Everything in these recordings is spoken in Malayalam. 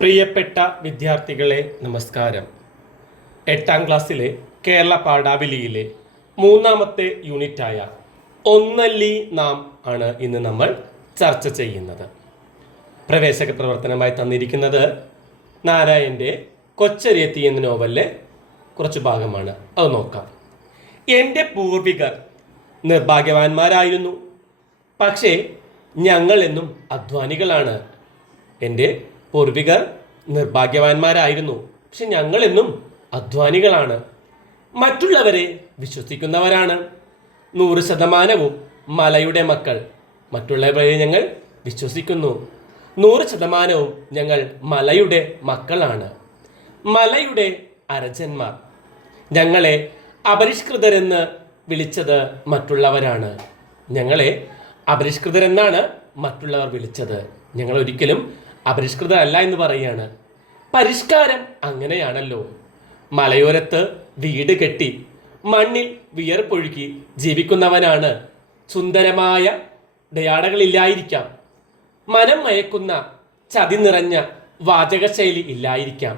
പ്രിയപ്പെട്ട വിദ്യാർത്ഥികളെ നമസ്കാരം. 8ാം ക്ലാസ്സിലെ കേരള പാഠാവലിയിലെ 3ാമത്തെ യൂണിറ്റായ ഒന്നല്ലി നാം ആണ് ഇന്ന് നമ്മൾ ചർച്ച ചെയ്യുന്നത്. പ്രവേശക പ്രവർത്തനമായി തന്നിരിക്കുന്നത് നാരായണൻ്റെ കൊച്ചരേത്തി എന്ന നോവലിലെ കുറച്ച് ഭാഗമാണ്. അത് നോക്കാം. എൻ്റെ പൂർവികർ നിർഭാഗ്യവാന്മാരായിരുന്നു, പക്ഷേ ഞങ്ങൾ എന്നും അധ്വാനികളാണ്. എൻ്റെ പൂർവികർ നിർഭാഗ്യവാന്മാരായിരുന്നു, പക്ഷെ ഞങ്ങളെന്നും അധ്വാനികളാണ്. മറ്റുള്ളവരെ വിശ്വസിക്കുന്നവരാണ്. 100% മലയുടെ മക്കൾ. മറ്റുള്ളവരെ ഞങ്ങൾ വിശ്വസിക്കുന്നു. 100% ഞങ്ങൾ മലയുടെ മക്കളാണ്. മലയുടെ അരജന്മാർ. ഞങ്ങളെ അപരിഷ്കൃതരെന്ന് വിളിച്ചത് മറ്റുള്ളവരാണ്. ഞങ്ങളെ അപരിഷ്കൃതരെന്നാണ് മറ്റുള്ളവർ വിളിച്ചത്. ഞങ്ങൾ ഒരിക്കലും അപരിഷ്കൃതരല്ല എന്ന് പറയുകയാണ്. പരിഷ്കാരം അങ്ങനെയാണല്ലോ. മലയോരത്ത് വീട് കെട്ടി മണ്ണിൽ വിയർപ്പൊഴുക്കി ജീവിക്കുന്നവനാണ്. സുന്ദരമായ ഡയാടകളില്ലായിരിക്കാം, മനം മയക്കുന്ന ചതി നിറഞ്ഞ വാചകശൈലി ഇല്ലായിരിക്കാം.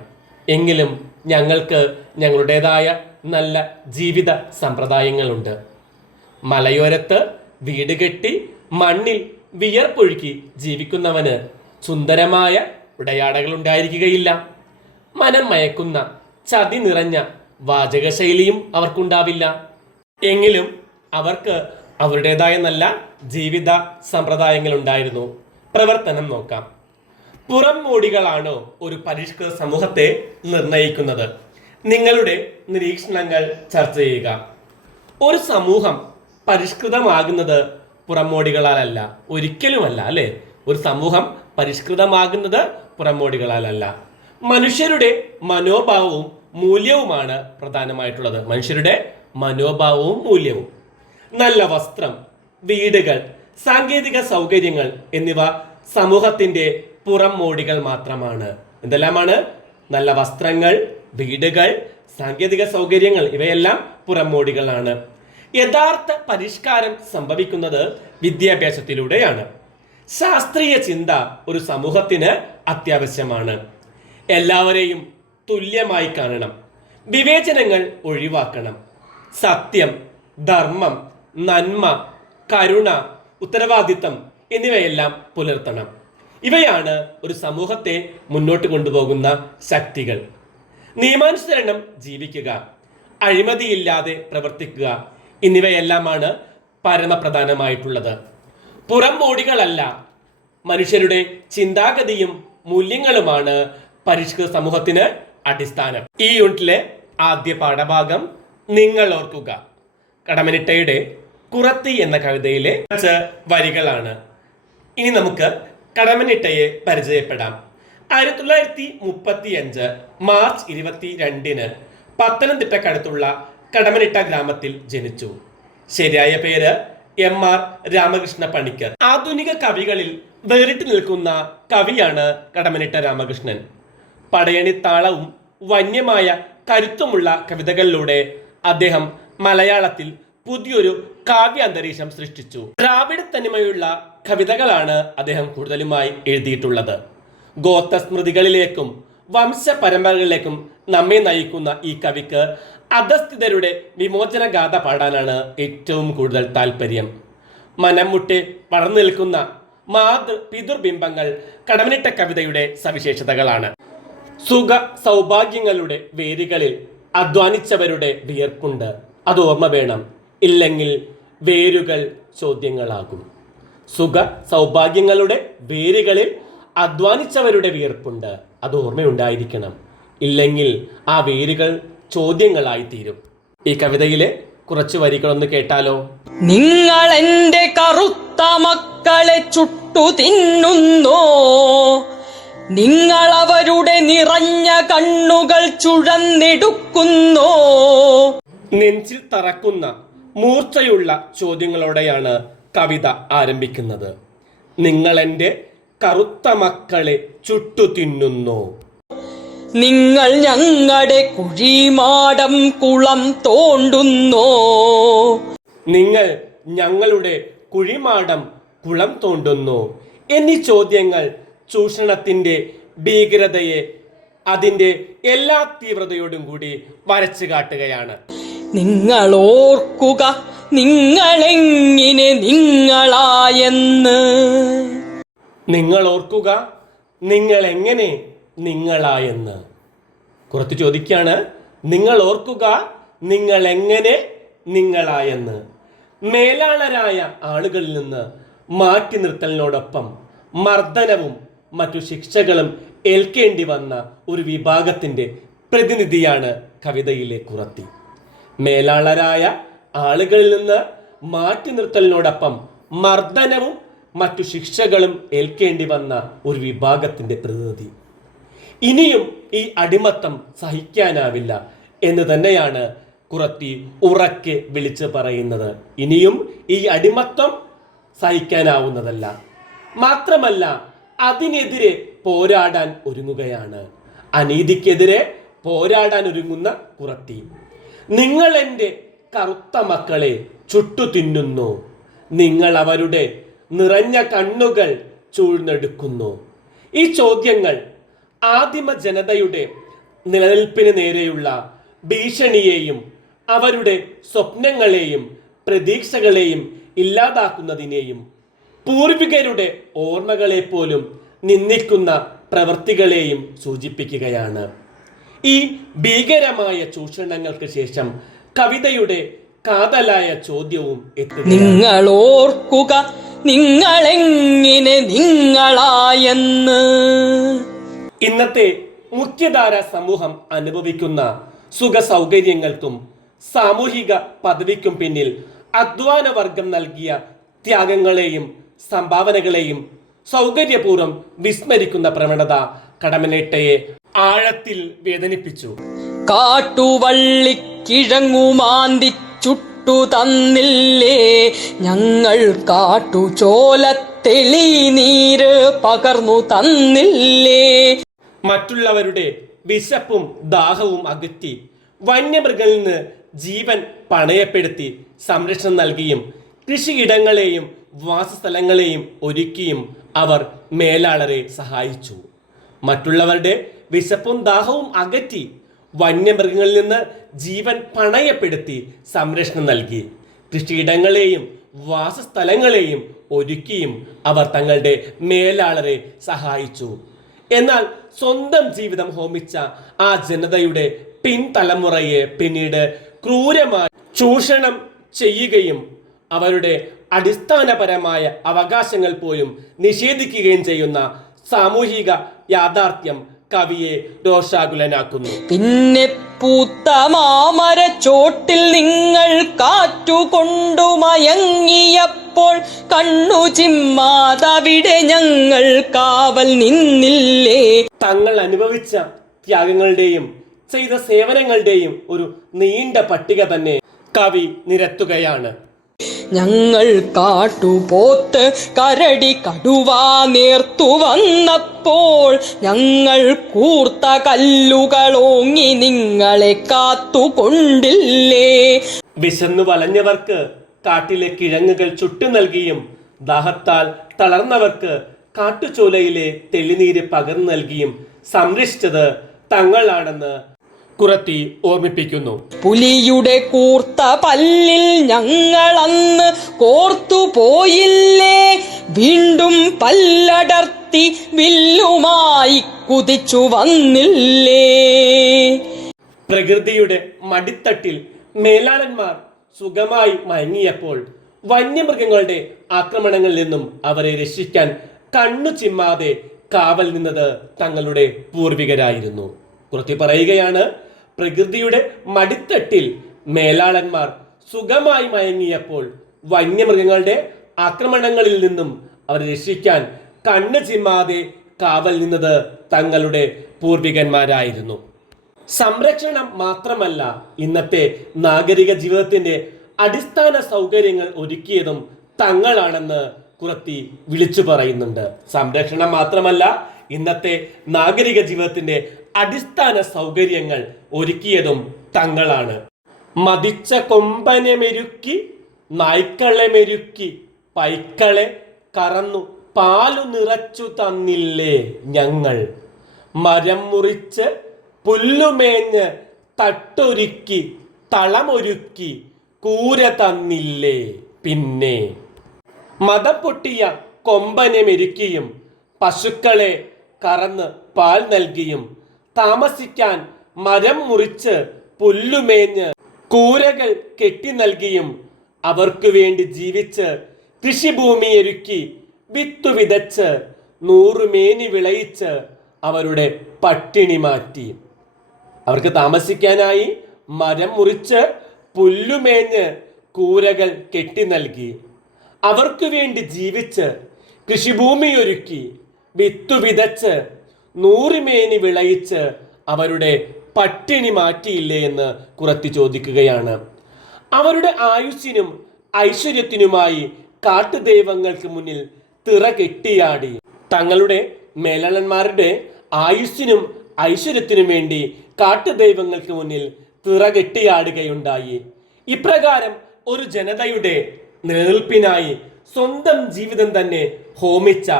എങ്കിലും ഞങ്ങൾക്ക് ഞങ്ങളുടേതായ നല്ല ജീവിത സമ്പ്രദായങ്ങളുണ്ട്. മലയോരത്ത് വീട് കെട്ടി മണ്ണിൽ വിയർപ്പൊഴുക്കി ജീവിക്കുന്നവന് സുന്ദരമായ ഉടയാടകൾ ഉണ്ടായിരിക്കുകയില്ല. മനം മയക്കുന്ന ചതി നിറഞ്ഞ വാചകശൈലിയും അവർക്കുണ്ടാവില്ല. എങ്കിലും അവർക്ക് അവരുടേതായ നല്ല ജീവിത സമ്പ്രദായങ്ങൾ ഉണ്ടായിരുന്നു. പ്രവർത്തനം നോക്കാം. പുറം മോടികളാണോ ഒരു പരിഷ്കൃത സമൂഹത്തെ നിർണയിക്കുന്നത്? നിങ്ങളുടെ നിരീക്ഷണങ്ങൾ ചർച്ച ചെയ്യുക. ഒരു സമൂഹം പരിഷ്കൃതമാകുന്നത് പുറമോടികളാലല്ല, ഒരിക്കലുമല്ല, അല്ലേ? ഒരു സമൂഹം പരിഷ്കൃതമാകുന്നത് പുറമോടികളാലല്ല. മനുഷ്യരുടെ മനോഭാവവും മൂല്യവുമാണ് പ്രധാനമായിട്ടുള്ളത്. മനുഷ്യരുടെ മനോഭാവവും മൂല്യവും. നല്ല വസ്ത്രം, വീടുകൾ, സാങ്കേതിക സൗകര്യങ്ങൾ എന്നിവ സമൂഹത്തിന്റെ പുറം മോടികൾ മാത്രമാണ്. എന്തെല്ലാമാണ്? നല്ല വസ്ത്രങ്ങൾ, വീടുകൾ, സാങ്കേതിക സൗകര്യങ്ങൾ, ഇവയെല്ലാം പുറം മോടികളാണ്. യഥാർത്ഥ പരിഷ്കാരം സംഭവിക്കുന്നത് വിദ്യാഭ്യാസത്തിലൂടെയാണ്. ശാസ്ത്രീയ ചിന്ത ഒരു സമൂഹത്തിന് അത്യാവശ്യമാണ്. എല്ലാവരെയും തുല്യമായി കാണണം. വിവേചനങ്ങൾ ഒഴിവാക്കണം. സത്യം, ധർമ്മം, നന്മ, കരുണ, ഉത്തരവാദിത്തം എന്നിവയെല്ലാം പുലർത്തണം. ഇവയാണ് ഒരു സമൂഹത്തെ മുന്നോട്ട് കൊണ്ടുപോകുന്ന ശക്തികൾ. നിയമാനുസരണം ജീവിക്കുക, അഴിമതിയില്ലാതെ പ്രവർത്തിക്കുക എന്നിവയെല്ലാമാണ് പരമപ്രധാനമായിട്ടുള്ളത്. പുറം മോടികളല്ല, മനുഷ്യരുടെ ചിന്താഗതിയും മൂല്യങ്ങളുമാണ് പരിഷ്കൃത സമൂഹത്തിന് അടിസ്ഥാനം. ഈ യൂണിറ്റിലെ ആദ്യ പാഠഭാഗം നിങ്ങൾ ഓർക്കുക. കടമ്മനിട്ടയുടെ കുറത്തി എന്ന കവിതയിലെ വരികളാണ്. ഇനി നമുക്ക് കടമ്മനിട്ടയെ പരിചയപ്പെടാം. 1935 മാർച്ച് 22 പത്തനംതിട്ടക്കടുത്തുള്ള കടമ്മനിട്ട ഗ്രാമത്തിൽ ജനിച്ചു. ശരിയായ പേര് M.R. രാമകൃഷ്ണ പണിക്കർ. ആധുനിക കവികളിൽ വേറിട്ട് നിൽക്കുന്ന കവിയാണ് കടമ്മനിട്ട രാമകൃഷ്ണൻ. പടയണിത്താളവും വന്യമായ കരുത്തുമുള്ള കവിതകളിലൂടെ അദ്ദേഹം മലയാളത്തിൽ പുതിയൊരു കാവ്യാന്തരീക്ഷം സൃഷ്ടിച്ചു. ദ്രാവിഡ തനിമയുള്ള കവിതകളാണ് അദ്ദേഹം കൂടുതലുമായി എഴുതിയിട്ടുള്ളത്. ഗോത്രസ്മൃതികളിലേക്കും വംശപരമ്പരകളിലേക്കും നമ്മെ നയിക്കുന്ന ഈ കവിക്ക് അധസ്ഥിതരുടെ വിമോചന ഗാഥ പാടാനാണ് ഏറ്റവും കൂടുതൽ താല്പര്യം. മനം മുട്ടെ പടർന്നു നിൽക്കുന്ന പിതൃബിംബങ്ങൾ കടമ്മനിട്ട കവിതയുടെ സവിശേഷതകളാണ്. സുഖ സൗഭാഗ്യങ്ങളുടെ വേരുകളിൽ അധ്വാനിച്ചവരുടെ വിയർപ്പുണ്ട്, അത് ഓർമ്മ വേണം, ഇല്ലെങ്കിൽ വേരുകൾ ചോദ്യങ്ങളാകും. സുഖ സൗഭാഗ്യങ്ങളുടെ വേരുകളിൽ അധ്വാനിച്ചവരുടെ വിയർപ്പുണ്ട്, അത് ഓർമ്മയുണ്ടായിരിക്കണം, ഇല്ലെങ്കിൽ ആ വേരുകൾ ചോദ്യങ്ങളായി തീരും. ഈ കവിതയിലെ കുറച്ച് വരികളൊന്ന് കേട്ടാലോ? നിങ്ങൾ എന്റെ കറുത്ത മക്കളെ ചുട്ടു തിന്നുന്നോ, നിങ്ങൾ അവരുടെ നിറഞ്ഞ കണ്ണുകൾ ചുഴന്നെടുക്കുന്നോ. നെഞ്ചിൽ തറക്കുന്ന മൂർച്ചയുള്ള ചോദ്യങ്ങളോടെയാണ് കവിത ആരംഭിക്കുന്നത്. നിങ്ങൾ എന്റെ കറുത്ത മക്കളെ ചുട്ടു തിന്നുന്നോ, നിങ്ങൾ ഞങ്ങളുടെ കുഴിമാടം കുളം തോണ്ടുന്നോ, നിങ്ങൾ ഞങ്ങളുടെ കുഴിമാടം കുളം തോണ്ടുന്നു എന്നീ ചോദ്യങ്ങൾ ചൂഷണത്തിന്റെ ഭീകരതയെ അതിൻ്റെ എല്ലാ തീവ്രതയോടും കൂടി വരച്ചു കാട്ടുകയാണ്. നിങ്ങൾ ഓർക്കുക നിങ്ങളെങ്ങിനെ നിങ്ങളായെന്ന്. നിങ്ങൾ ഓർക്കുക നിങ്ങൾ എങ്ങനെ നിങ്ങളായെന്ന്. കുറച്ച് ചോദിക്കാണ്, നിങ്ങൾ ഓർക്കുക നിങ്ങൾ എങ്ങനെ നിങ്ങളായെന്ന്. മേലാളരായ ആളുകളിൽ നിന്ന് മാറ്റി നിർത്തലിനോടൊപ്പം മർദ്ദനവും മറ്റു ശിക്ഷകളും ഏൽക്കേണ്ടി വന്ന ഒരു വിഭാഗത്തിൻ്റെ പ്രതിനിധിയാണ് കവിതയിലെ കുറത്തി. മേലാളരായ ആളുകളിൽ നിന്ന് മാറ്റി നിർത്തലിനോടൊപ്പം മർദ്ദനവും മറ്റു ശിക്ഷകളും ഏൽക്കേണ്ടി വന്ന ഒരു വിഭാഗത്തിൻ്റെ പ്രതിനിധി. ഇനിയും ഈ അടിമത്തം സഹിക്കാനാവില്ല എന്ന് തന്നെയാണ് കുറത്തി ഉറക്കെ വിളിച്ച് പറയുന്നത്. ഇനിയും ഈ അടിമത്തം സഹിക്കാനാവുന്നതല്ല. മാത്രമല്ല അതിനെതിരെ പോരാടാൻ ഒരുങ്ങുകയാണ്. അനീതിക്കെതിരെ പോരാടാൻ ഒരുങ്ങുന്ന കുറത്തി. നിങ്ങൾ എൻ്റെ കറുത്ത മക്കളെ ചുട്ടു തിന്നുന്നു, നിങ്ങൾ അവരുടെ നിറഞ്ഞ കണ്ണുകൾ ചൂഴ്ന്നെടുക്കുന്നു. ഈ ചോദ്യങ്ങൾ ആദിമ ജനതയുടെ നിലനിൽപ്പിന് നേരെയുള്ള ഭീഷണിയെയും അവരുടെ സ്വപ്നങ്ങളെയും പ്രതീക്ഷകളെയും ഇല്ലാതാക്കുന്നതിനെയും പൂർവികരുടെ ഓർമ്മകളെ പോലും നിന്ദിക്കുന്ന പ്രവൃത്തികളെയും സൂചിപ്പിക്കുകയാണ്. ഈ ഭീകരമായ ചൂഷണങ്ങൾക്ക് ശേഷം കവിതയുടെ കാതലായ ചോദ്യവും എത്തുന്നു. നിങ്ങൾ ഓർക്കുക നിങ്ങളെങ്ങിനെ നിങ്ങളായെന്ന്. ഇന്നത്തെ മുഖ്യധാര സമൂഹം അനുഭവിക്കുന്ന സുഖ സൗകര്യങ്ങൾക്കും സാമൂഹിക പദവിക്കും പിന്നിൽ അധ്വാന വർഗം നൽകിയ ത്യാഗങ്ങളെയും സംഭാവനകളെയും സൗകര്യപൂർവ്വം വിസ്മരിക്കുന്ന പ്രവണത കടമ്മനിട്ടയെ ആഴത്തിൽ വേദനിപ്പിച്ചു. കാട്ടുവള്ളിക്കിഴങ്ങുമാന്തി ചുട്ടു തന്നില്ലേ ഞങ്ങൾ, കാട്ടുചോലത്തെളി നീര് പകർന്നു തന്നില്ലേ. മറ്റുള്ളവരുടെ വിശപ്പും ദാഹവും അകറ്റി വന്യമൃഗങ്ങളിൽ നിന്ന് ജീവൻ പണയപ്പെടുത്തി സംരക്ഷണം നൽകിയും കൃഷിയിടങ്ങളെയും വാസസ്ഥലങ്ങളെയും ഒരുക്കിയും അവർ മേലാളരെ സഹായിച്ചു. മറ്റുള്ളവരുടെ വിശപ്പും ദാഹവും അകറ്റി വന്യമൃഗങ്ങളിൽ നിന്ന് ജീവൻ പണയപ്പെടുത്തി സംരക്ഷണം നൽകി കൃഷിയിടങ്ങളെയും വാസസ്ഥലങ്ങളെയും ഒരുക്കിയും അവർ തങ്ങളുടെ മേലാളരെ സഹായിച്ചു. എന്നാൽ സ്വന്തം ജീവിതം ഹോമിച്ച ആ ജനതയുടെ പിൻതലമുറയെ പിന്നീട് ക്രൂരമായി ചൂഷണം ചെയ്യുകയും അവരുടെ അടിസ്ഥാനപരമായ അവകാശങ്ങൾ പോലും നിഷേധിക്കുകയും ചെയ്യുന്ന സാമൂഹിക യാഥാർത്ഥ്യം കവിയെ രോഷാകുലനാക്കുന്നു. പിന്നെ പൂത്ത മാമര ചോട്ടിൽ നിങ്ങൾ കാറ്റുകൊണ്ടു മയങ്ങിയപ്പോൾ കണ്ണു ചിമ്മാതവിടെ ഞങ്ങൾ കാവൽ നിന്നില്ലേ. തങ്ങൾ അനുഭവിച്ച ത്യാഗങ്ങളുടെയും ചെയ്ത സേവനങ്ങളുടെയും ഒരു നീണ്ട പട്ടിക തന്നെ കവി നിരത്തുകയാണ്. ഞങ്ങൾ കാട്ടുപോത്ത് കരടി കടുവാ നേർത്തു വന്നപ്പോൾ ഞങ്ങൾ കൂർത്ത കല്ലുകളോങ്ങി നിങ്ങളെ കാത്തുകൊണ്ടില്ലേ. വിശന്നു വലഞ്ഞവർക്ക് കാട്ടിലെ കിഴങ്ങുകൾ ചുട്ടു നൽകിയും ദാഹത്താൽ തളർന്നവർക്ക് കാട്ടുചോലയിലെ തെളിനീര് പകർന്നു നൽകിയും സംരക്ഷിച്ചത് തങ്ങളാണെന്ന് കുറത്തി ഓർമ്മിപ്പിക്കുന്നു. പുലിയുടെ കൂർത്ത പല്ലിൽ ഞങ്ങൾ അന്ന് കോർത്തു പോയില്ലേ, വീണ്ടും പല്ലടർത്തി വില്ലുമായി കുതിച്ചു വന്നില്ലേ. പ്രകൃതിയുടെ മടിത്തട്ടിൽ മേലാളന്മാർ സുഖമായി മയങ്ങിയപ്പോൾ വന്യമൃഗങ്ങളുടെ ആക്രമണങ്ങളിൽ നിന്നും അവരെ രക്ഷിക്കാൻ കണ്ണു ചിമ്മാതെ കാവൽ നിന്നത് തങ്ങളുടെ പൂർവികരായിരുന്നു. കുറത്തി പറയുകയാണ്, പ്രകൃതിയുടെ മടിത്തട്ടിൽ മേലാളന്മാർ സുഖമായി മയങ്ങിയപ്പോൾ വന്യമൃഗങ്ങളുടെ ആക്രമണങ്ങളിൽ നിന്നും അവരെ രക്ഷിക്കാൻ കണ്ണ് ചിമ്മാതെ കാവൽ നിന്നത് തങ്ങളുടെ പൂർവികന്മാരായിരുന്നു. സംരക്ഷണം മാത്രമല്ല ഇന്നത്തെ നാഗരിക ജീവിതത്തിന്റെ അടിസ്ഥാന സൗകര്യങ്ങൾ ഒരുക്കിയതും തങ്ങളാണെന്ന് കുറത്തി വിളിച്ചു പറയുന്നുണ്ട്. സംരക്ഷണം മാത്രമല്ല ഇന്നത്തെ നാഗരിക ജീവിതത്തിന്റെ അടിസ്ഥാന സൗകര്യങ്ങൾ ഒരുക്കിയതും തങ്ങളാണ്. മതിച്ച കൊമ്പനെ മെരുക്കി നായ്ക്കളെ മെരുക്കി പൈക്കളെ കറന്നു പാലു നിറച്ചു തന്നില്ലേ ഞങ്ങൾ, മരം മുറിച്ച് പുല്ലുമേഞ്ഞ് തട്ടൊരുക്കി തളമൊരുക്കി കൂര തന്നില്ലേ പിന്നെ. മദം പൊട്ടിയ കൊമ്പനെ മെരുക്കിയും പശുക്കളെ കറന്ന് പാൽ നൽകിയും താമസിക്കാൻ മരം മുറിച്ച് പുല്ലുമേഞ്ഞ് കൂരകൾ കെട്ടി നൽകിയും അവർക്ക് വേണ്ടി ജീവിച്ച് കൃഷിഭൂമിയൊരുക്കി വിത്തു വിതച്ച് 100 മേനി വിളയിച്ച് അവരുടെ പട്ടിണി മാറ്റി. അവർക്ക് താമസിക്കാനായി മരം മുറിച്ച് പുല്ലുമേഞ്ഞ് കൂരകൾ കെട്ടി നൽകി. അവർക്ക് വേണ്ടി ജീവിച്ച് കൃഷിഭൂമിയൊരുക്കി വിത്തു വിതച്ച് 100 മേനി വിളയിച്ച് അവരുടെ പട്ടിണി മാറ്റിയില്ലേ എന്ന് കുറത്തി ചോദിക്കുകയാണ്. അവരുടെ ആയുസ്സിനും ഐശ്വര്യത്തിനുമായി കാട്ടുദൈവങ്ങൾക്ക് മുന്നിൽ തിറ കെട്ടിയാടി. തങ്ങളുടെ മേലാളന്മാരുടെ ആയുസ്സിനും ഐശ്വര്യത്തിനും വേണ്ടി കാട്ടുദൈവങ്ങൾക്ക് മുന്നിൽ തിറ കെട്ടിയാടുകയുണ്ടായി. ഇപ്രകാരം ഒരു ജനതയുടെ നിലനിൽപ്പിനായി സ്വന്തം ജീവിതം തന്നെ ഹോമിച്ച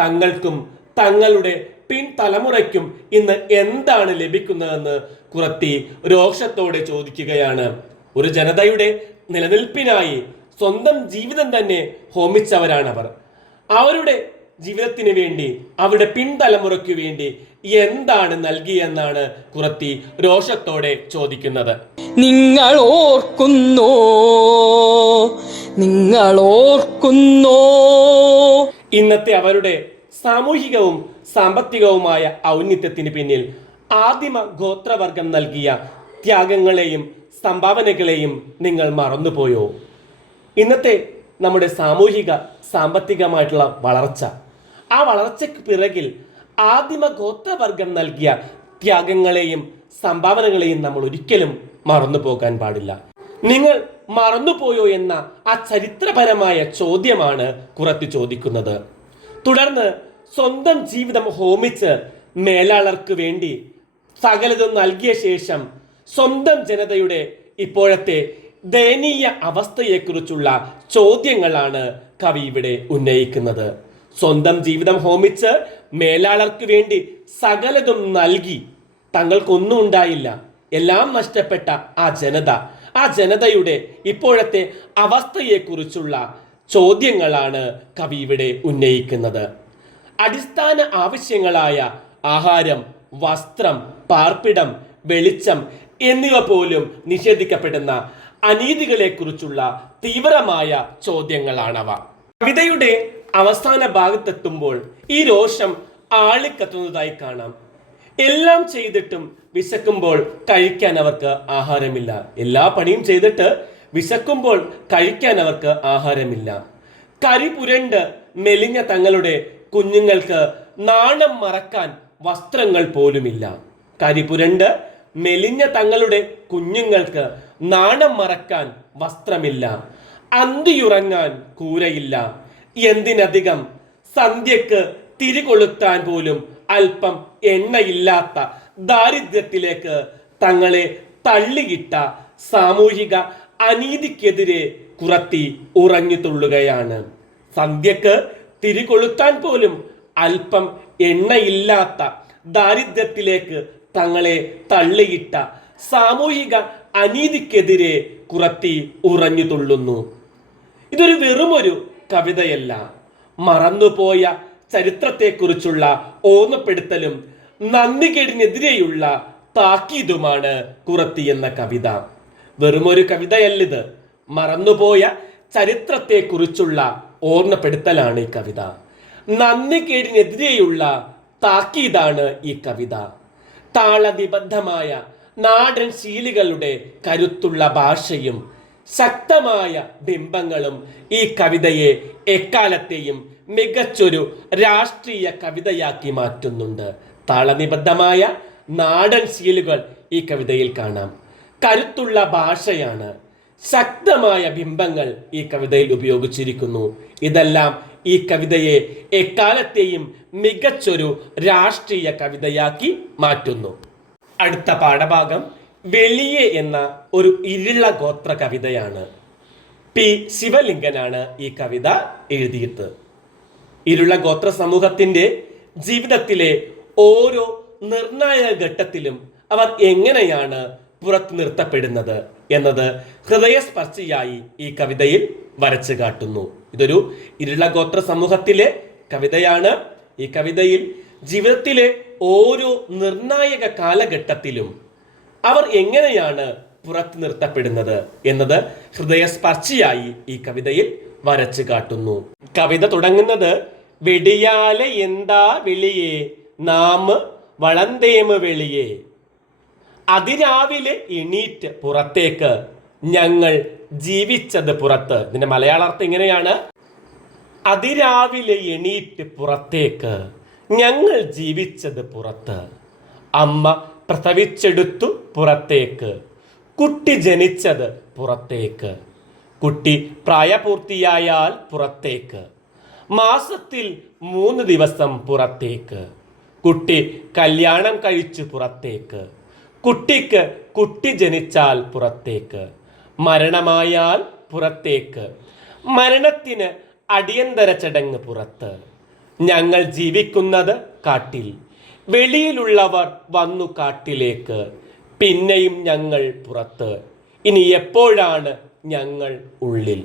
തങ്ങൾക്കും തങ്ങളുടെ പിൻതലമുറയ്ക്കും ഇന്ന് എന്താണ് ലഭിക്കുന്നതെന്ന് കുറത്തി രോഷത്തോടെ ചോദിക്കുകയാണ്. ഒരു ജനതയുടെ നിലനിൽപ്പിനായി സ്വന്തം ജീവിതം തന്നെ ഹോമിച്ചവരാണവർ. അവരുടെ ജീവിതത്തിന് വേണ്ടി അവരുടെ പിൻതലമുറയ്ക്ക് വേണ്ടി എന്താണ് നൽകിയെന്നാണ് കുറത്തി രോഷത്തോടെ ചോദിക്കുന്നത്. നിങ്ങൾ ഓർക്കുന്നോ ഇന്നത്തെ അവരുടെ സാമൂഹികവും സാമ്പത്തികവുമായ ഔന്നത്യത്തിന് പിന്നിൽ ആദിമ ഗോത്രവർഗം നൽകിയ ത്യാഗങ്ങളെയും സംഭാവനകളെയും നിങ്ങൾ മറന്നുപോയോ? ഇന്നത്തെ നമ്മുടെ സാമൂഹിക സാമ്പത്തികമായിട്ടുള്ള വളർച്ച, ആ വളർച്ചയ്ക്ക് പിറകിൽ ആദിമ ഗോത്രവർഗം നൽകിയ ത്യാഗങ്ങളെയും സംഭാവനകളെയും നമ്മൾ ഒരിക്കലും മറന്നു പോകാൻ പാടില്ല. നിങ്ങൾ മറന്നുപോയോ എന്ന ആ ചരിത്രപരമായ ചോദ്യമാണ് കുറത്തി ചോദിക്കുന്നത്. തുടർന്ന് സ്വന്തം ജീവിതം ഹോമിച്ച് മേലാളർക്ക് വേണ്ടി സകലതും നൽകിയ ശേഷം സ്വന്തം ജനതയുടെ ഇപ്പോഴത്തെ ദയനീയ അവസ്ഥയെക്കുറിച്ചുള്ള ചോദ്യങ്ങളാണ് കവി ഇവിടെ ഉന്നയിക്കുന്നത്. സ്വന്തം ജീവിതം ഹോമിച്ച് മേലാളർക്ക് വേണ്ടി സകലതും നൽകി തങ്ങൾക്കൊന്നും ഉണ്ടായില്ല, എല്ലാം നഷ്ടപ്പെട്ട ആ ജനതയുടെ ഇപ്പോഴത്തെ അവസ്ഥയെക്കുറിച്ചുള്ള ചോദ്യങ്ങളാണ് കവി ഇവിടെ ഉന്നയിക്കുന്നത്. അടിസ്ഥാന ആവശ്യങ്ങളായ ആഹാരം, വസ്ത്രം, പാർപ്പിടം, വെളിച്ചം എന്നിവ പോലും നിഷേധിക്കപ്പെടുന്ന അനീതികളെക്കുറിച്ചുള്ള തീവ്രമായ ചോദ്യങ്ങളാണവ. കവിതയുടെ അവസാന ഭാഗത്തെത്തുമ്പോൾ ഈ രോഷം ആളിക്കത്തുന്നതായി കാണാം. എല്ലാം ചെയ്തിട്ടും വിശക്കുമ്പോൾ കഴിക്കാൻ അവർക്ക് ആഹാരമില്ല. എല്ലാ പണിയും ചെയ്തിട്ട് വിശക്കുമ്പോൾ കഴിക്കാൻ അവർക്ക് ആഹാരമില്ല. കരി പുരണ്ട് മെലിഞ്ഞ തങ്ങളുടെ കുഞ്ഞുങ്ങൾക്ക് നാണം മറക്കാൻ വസ്ത്രങ്ങൾ പോലുമില്ല. കരി പുരണ്ട് മെലിഞ്ഞ തങ്ങളുടെ കുഞ്ഞുങ്ങൾക്ക് നാണം മറക്കാൻ വസ്ത്രമില്ല. അന്തിയുറങ്ങാൻ കൂരയില്ല. എന്തിനധികം സന്ധ്യക്ക് തിരികൊളുത്താൻ പോലും അല്പം എണ്ണയില്ലാത്ത ദാരിദ്ര്യത്തിലേക്ക് തങ്ങളെ തള്ളിയിട്ട സാമൂഹിക അനീതിക്കെതിരെ കുറത്തി ഉറഞ്ഞു തുള്ളുകയാണ്. സന്ധ്യക്ക് തിരികൊളുത്താൻ പോലും അല്പം എണ്ണയില്ലാത്ത ദാരിദ്ര്യത്തിലേക്ക് തങ്ങളെ തള്ളിയിട്ട സാമൂഹിക അനീതിക്കെതിരെ കുറത്തി ഉറഞ്ഞു തുള്ളുന്നു. ഇതൊരു വെറുമൊരു കവിതയല്ല, മറന്നുപോയ ചരിത്രത്തെക്കുറിച്ചുള്ള ഓർമ്മപ്പെടുത്തലും നന്ദികേടിനെതിരെയുള്ള താക്കീതുമാണ് കുറത്തി എന്ന കവിത. വെറുമൊരു കവിതയല്ലിത്, മറന്നുപോയ ചരിത്രത്തെക്കുറിച്ചുള്ള ഓർമ്മപ്പെടുത്തലാണ് ഈ കവിത. നന്ദികേടിനെതിരെയുള്ള താക്കീതാണ് ഈ കവിത. താളനിബദ്ധമായ നാടൻ ശീലികളുടെ കരുത്തുള്ള ഭാഷയും ശക്തമായ ബിംബങ്ങളും ഈ കവിതയെ എക്കാലത്തെയും മികച്ചൊരു രാഷ്ട്രീയ കവിതയാക്കി മാറ്റുന്നുണ്ട്. താളനിബദ്ധമായ നാടൻ ശീലുകൾ ഈ കവിതയിൽ കാണാം. കരുത്തുള്ള ഭാഷയാണ്, ശക്തമായ ബിംബങ്ങൾ ഈ കവിതയിൽ ഉപയോഗിച്ചിരിക്കുന്നു. ഇതെല്ലാം ഈ കവിതയെ എക്കാലത്തെയും മികച്ചൊരു രാഷ്ട്രീയ കവിതയാക്കി മാറ്റുന്നു. അടുത്ത പാഠഭാഗം വെളിയെ എന്ന ഒരു ഇരുള ഗോത്ര കവിതയാണ്. പി ശിവലിംഗനാണ് ഈ കവിത എഴുതിയത്. ഇരുള ഗോത്ര സമൂഹത്തിന്റെ ജീവിതത്തിലെ ഓരോ നിർണായക ഘട്ടത്തിലും അവർ എങ്ങനെയാണ് പുറത്തു നിർത്തപ്പെടുന്നത് എന്നത് ഹൃദയസ്പർശിയായി ഈ കവിതയിൽ വരച്ചു കാട്ടുന്നു. ഇതൊരു ഇരുള ഗോത്ര സമൂഹത്തിലെ കവിതയാണ്. ഈ കവിതയിൽ ജീവിതത്തിലെ ഓരോ നിർണായക കാലഘട്ടത്തിലും അവർ എങ്ങനെയാണ് പുറത്തു നിർത്തപ്പെടുന്നത് എന്നത് ഹൃദയസ്പർശിയായി ഈ കവിതയിൽ വരച്ചു കാട്ടുന്നു. കവിത തുടങ്ങുന്നത് വെടിയാലെ എന്താ വെളിയേ നാം വളന്തേമ് വെളിയേ, അതിരാവിലെ എണീറ്റ് പുറത്തേക്ക് ഞങ്ങൾ ജീവിച്ചത് പുറത്ത്. ഇതിന്റെ മലയാള അർത്ഥം ഇങ്ങനെയാണ്: അതിരാവിലെ എണീറ്റ് പുറത്തേക്ക് ഞങ്ങൾ ജീവിച്ചത് പുറത്ത്, അമ്മ പ്രസവിച്ചെടുത്തു പുറത്തേക്ക്, കുട്ടി ജനിച്ചത് പുറത്തേക്ക്, കുട്ടി പ്രായപൂർത്തിയായാൽ പുറത്തേക്ക്, മാസത്തിൽ 3 ദിവസം പുറത്തേക്ക്, കുട്ടി കല്യാണം കഴിച്ചു പുറത്തേക്ക്, കുട്ടിക്ക് കുട്ടി ജനിച്ചാൽ പുറത്തേക്ക്, മരണമായാൽ പുറത്തേക്ക്, മരണത്തിന് അടിയന്തര ചടങ്ങ് പുറത്ത്, ഞങ്ങൾ ജീവിക്കുന്നത് കാട്ടിൽ, വെളിയിലുള്ളവർ വന്നു കാട്ടിലേക്ക്, പിന്നെയും ഞങ്ങൾ പുറത്ത്, ഇനി എപ്പോഴാണ് ഞങ്ങൾ ഉള്ളിൽ,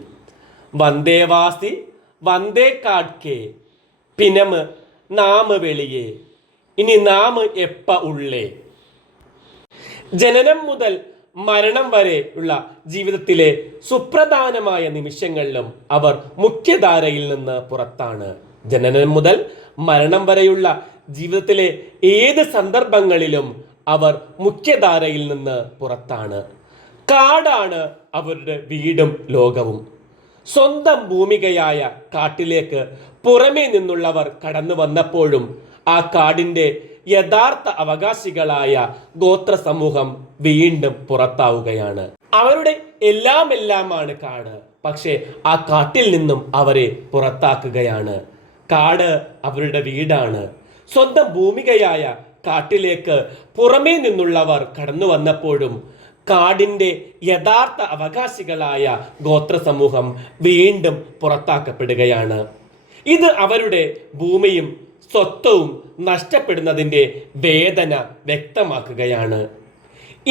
വന്ദേവാസി വന്ദേ കാട്കെ, പിനമ് നാം വെളിയെ, ഇനി നാം എപ്പ ഉള്ളേ. ജനനം മുതൽ മരണം വരെയുള്ള ജീവിതത്തിലെ സുപ്രധാനമായ നിമിഷങ്ങളിലും അവർ മുഖ്യധാരയിൽ നിന്ന് പുറത്താണ്. ജനനം മുതൽ മരണം വരെയുള്ള ജീവിതത്തിലെ ഏത് സന്ദർഭങ്ങളിലും അവർ മുഖ്യധാരയിൽ നിന്ന് പുറത്താണ്. കാടാണ് അവരുടെ വീടും ലോകവും. സ്വന്തം ഭൂമികയായ കാട്ടിലേക്ക് പുറമേ നിന്നുള്ളവർ കടന്നു വന്നപ്പോഴും ആ കാടിൻ്റെ യഥാർത്ഥ അവകാശികളായ ഗോത്ര സമൂഹം വീണ്ടും പുറത്താവുകയാണ്. അവരുടെ എല്ലാമാണ് കാട്. പക്ഷേ ആ കാട്ടിൽ നിന്നും അവരെ പുറത്താക്കുകയാണ്. കാട് അവരുടെ വീടാണ്. സ്വന്തം ഭൂമികയായ കാട്ടിലേക്ക് പുറമേ നിന്നുള്ളവർ കടന്നു വന്നപ്പോഴും കാടിൻ്റെ യഥാർത്ഥ അവകാശികളായ ഗോത്ര സമൂഹം വീണ്ടും പുറത്താക്കപ്പെടുകയാണ്. ഇത് അവരുടെ ഭൂമിയും സ്വത്വവും നഷ്ടപ്പെടുന്നതിൻ്റെ വേദന വ്യക്തമാക്കുകയാണ്.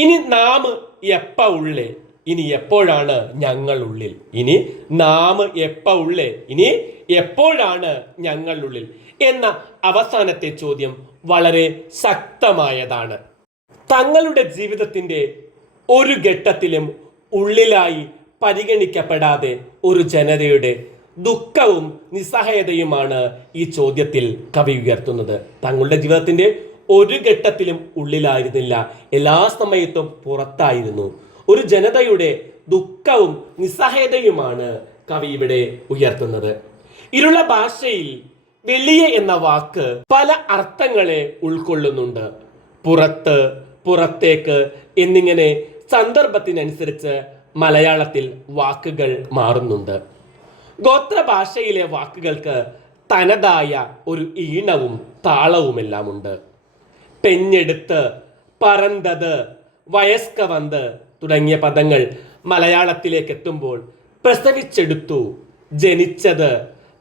ഇനി നാം എപ്പ ഉള്ളേ, ഇനി എപ്പോഴാണ് ഞങ്ങൾ ഉള്ളിൽ, ഇനി നാം എപ്പ ഉള്ളേ, ഇനി എപ്പോഴാണ് ഞങ്ങൾ ഉള്ളിൽ എന്ന അവസാനത്തെ ചോദ്യം വളരെ ശക്തമായതാണ്. തങ്ങളുടെ ജീവിതത്തിൻ്റെ ഒരു ഘട്ടത്തിലും ഉള്ളിലായി പരിഗണിക്കപ്പെടാതെ ഒരു ജനതയുടെ ദുഃഖവും നിസ്സഹായതയുമാണ് ഈ ചോദ്യത്തിൽ കവി ഉയർത്തുന്നത്. തങ്ങളുടെ ജീവിതത്തിന്റെ ഒരു ഘട്ടത്തിലും ഉള്ളിലായിരുന്നില്ല, എല്ലാ സമയത്തും പുറത്തായിരുന്നു. ഒരു ജനതയുടെ ദുഃഖവും നിസ്സഹായതയുമാണ് കവി ഇവിടെ ഉയർത്തുന്നത്. ഇരുള ഭാഷയിൽ വെളിയ എന്ന വാക്ക് പല അർത്ഥങ്ങളെ ഉൾക്കൊള്ളുന്നുണ്ട്. പുറത്ത്, പുറത്തേക്ക് എന്നിങ്ങനെ സന്ദർഭത്തിനനുസരിച്ച് മലയാളത്തിൽ വാക്കുകൾ മാറുന്നുണ്ട്. ഗോത്ര ഭാഷയിലെ വാക്കുകൾക്ക് തനതായ ഒരു ഈണവും താളവുമെല്ലാം ഉണ്ട്. പെഞ്ഞെടുത്ത്, പറന്തത്, വയസ്കവന്ത് തുടങ്ങിയ പദങ്ങൾ മലയാളത്തിലേക്ക് എത്തുമ്പോൾ പ്രസവിച്ചെടുത്തു, ജനിച്ചത്,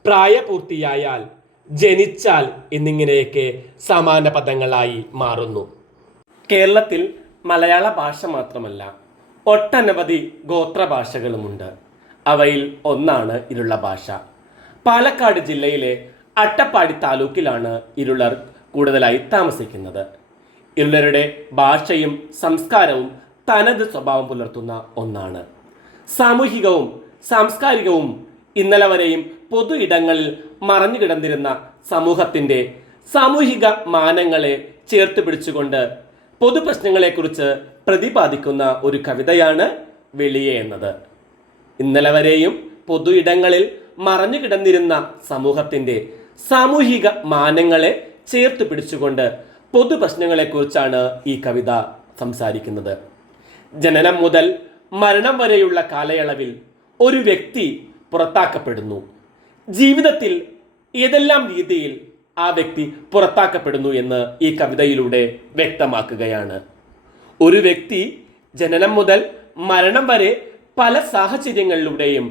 പ്രായപൂർത്തിയായാൽ, ജനിച്ചാൽ എന്നിങ്ങനെയൊക്കെ സമാന പദങ്ങളായി മാറുന്നു. കേരളത്തിൽ മലയാള ഭാഷ മാത്രമല്ല, ഒട്ടനവധി ഗോത്രഭാഷകളുമുണ്ട്. അവയിൽ ഒന്നാണ് ഇരുള ഭാഷ. പാലക്കാട് ജില്ലയിലെ അട്ടപ്പാടി താലൂക്കിലാണ് ഇരുളർ കൂടുതലായി താമസിക്കുന്നത്. ഇരുളരുടെ ഭാഷയും സംസ്കാരവും തനത് സ്വഭാവം പുലർത്തുന്ന ഒന്നാണ്. സാമൂഹികവും സാംസ്കാരികവും ഇന്നലെ വരെയും പൊതു ഇടങ്ങളിൽ മറഞ്ഞു കിടന്നിരുന്ന സമൂഹത്തിൻ്റെ സാമൂഹിക മാനങ്ങളെ ചേർത്ത് പിടിച്ചുകൊണ്ട് പൊതുപ്രശ്നങ്ങളെക്കുറിച്ച് പ്രതിപാദിക്കുന്ന ഒരു കവിതയാണ് വെളിയെ എന്നത്. ഇന്നലെ വരെയും പൊതു ഇടങ്ങളിൽ മറഞ്ഞു കിടന്നിരുന്ന സമൂഹത്തിൻ്റെ സാമൂഹിക മാനങ്ങളെ ചേർത്ത് പിടിച്ചുകൊണ്ട് പൊതുപ്രശ്നങ്ങളെക്കുറിച്ചാണ് ഈ കവിത സംസാരിക്കുന്നത്. ജനനം മുതൽ മരണം വരെയുള്ള കാലയളവിൽ ഒരു വ്യക്തി പുറത്താക്കപ്പെടുന്നു. ജീവിതത്തിൽ ഏതെല്ലാം രീതിയിൽ ആ വ്യക്തി പുറത്താക്കപ്പെടുന്നു എന്ന് ഈ കവിതയിലൂടെ വ്യക്തമാക്കുകയാണ്. ഒരു വ്യക്തി ജനനം മുതൽ മരണം വരെ പല സാഹചര്യങ്ങളിലൂടെയും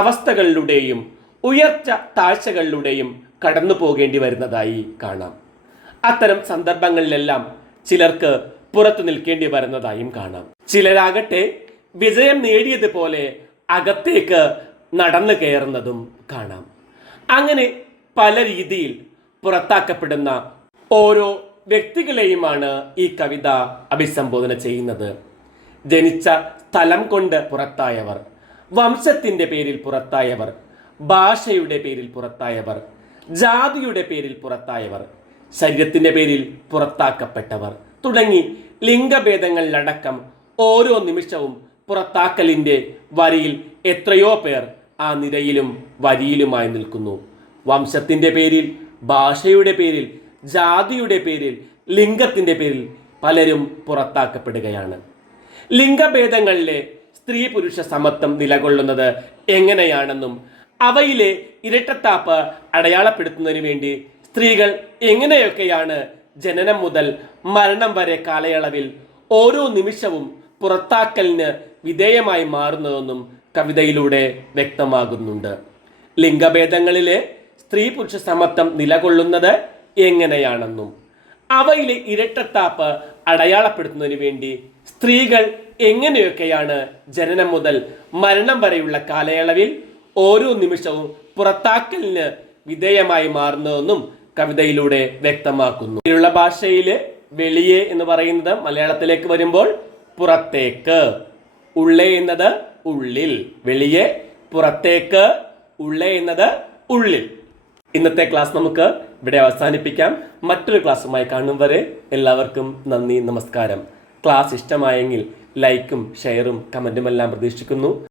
അവസ്ഥകളിലൂടെയും ഉയർച്ച താഴ്ചകളിലൂടെയും കടന്നു പോകേണ്ടി വരുന്നതായി കാണാം. അത്തരം സന്ദർഭങ്ങളിലെല്ലാം ചിലർക്ക് പുറത്തു നിൽക്കേണ്ടി വരുന്നതായും കാണാം. ചിലരാകട്ടെ വിജയം നേടിയതുപോലെ അകത്തേക്ക് നടന്നു കയറുന്നതും കാണാം. അങ്ങനെ പല രീതിയിൽ പുറത്താക്കപ്പെടുന്ന ഓരോ വ്യക്തികളെയുമാണ് ഈ കവിത അഭിസംബോധന ചെയ്യുന്നത്. ജനിച്ച സ്ഥലം കൊണ്ട് പുറത്തായവർ, വംശത്തിൻ്റെ പേരിൽ പുറത്തായവർ, ഭാഷയുടെ പേരിൽ പുറത്തായവർ, ജാതിയുടെ പേരിൽ പുറത്തായവർ, ശരീരത്തിൻ്റെ പേരിൽ പുറത്താക്കപ്പെട്ടവർ തുടങ്ങി ലിംഗഭേദങ്ങളിലടക്കം ഓരോ നിമിഷവും പുറത്താക്കലിൻ്റെ വരിയിൽ എത്രയോ പേർ ആ നിരയിലും വരിയിലുമായി നിൽക്കുന്നു. വംശത്തിൻ്റെ പേരിൽ, ഭാഷയുടെ പേരിൽ, ജാതിയുടെ പേരിൽ, ലിംഗത്തിൻ്റെ പേരിൽ പലരും പുറത്താക്കപ്പെടുകയാണ്. ലിംഗഭേദങ്ങളിലെ സ്ത്രീ പുരുഷ സമത്വം നിലകൊള്ളുന്നത് എങ്ങനെയാണെന്നും അവയിലെ ഇരട്ടത്താപ്പ് അടയാളപ്പെടുത്തുന്നതിന് വേണ്ടി സ്ത്രീകൾ എങ്ങനെയൊക്കെയാണ് ജനനം മുതൽ മരണം വരെ കാലയളവിൽ ഓരോ നിമിഷവും പുറത്താക്കലിന് വിധേയമായി മാറുന്നതെന്നും കവിതയിലൂടെ വ്യക്തമാകുന്നുണ്ട്. ലിംഗഭേദങ്ങളിലെ സ്ത്രീ പുരുഷ സമത്വം നിലകൊള്ളുന്നത് എങ്ങനെയാണെന്നും അവയിലെ ഇരട്ടത്താപ്പ് അടയാളപ്പെടുത്തുന്നതിന് വേണ്ടി സ്ത്രീകൾ എങ്ങനെയൊക്കെയാണ് ജനനം മുതൽ മരണം വരെയുള്ള കാലയളവിൽ ഓരോ നിമിഷവും പുറത്താക്കലിന് വിധേയമായി മാറുന്നതെന്നും കവിതയിലൂടെ വ്യക്തമാക്കുന്നു. ഇതിലുള്ള ഭാഷയിൽ വെളിയെ എന്ന് പറയുന്നത് മലയാളത്തിലേക്ക് വരുമ്പോൾ പുറത്തേക്ക്, ഉള്ളേ എന്നത് ഉള്ളിൽ, വെളിയെ, പുറത്തേക്ക്, ഉള്ളേ എന്നത് ഉള്ളിൽ. ഇന്നത്തെ ക്ലാസ് നമുക്ക് ഇവിടെ അവസാനിപ്പിക്കാം. മറ്റൊരു ക്ലാസ്സുമായി കാണും വരെ എല്ലാവർക്കും നന്ദി, നമസ്കാരം. ക്ലാസ് ഇഷ്ടമായെങ്കിൽ ലൈക്കും ഷെയറും കമൻറ്റും എല്ലാം പ്രതീക്ഷിക്കുന്നു.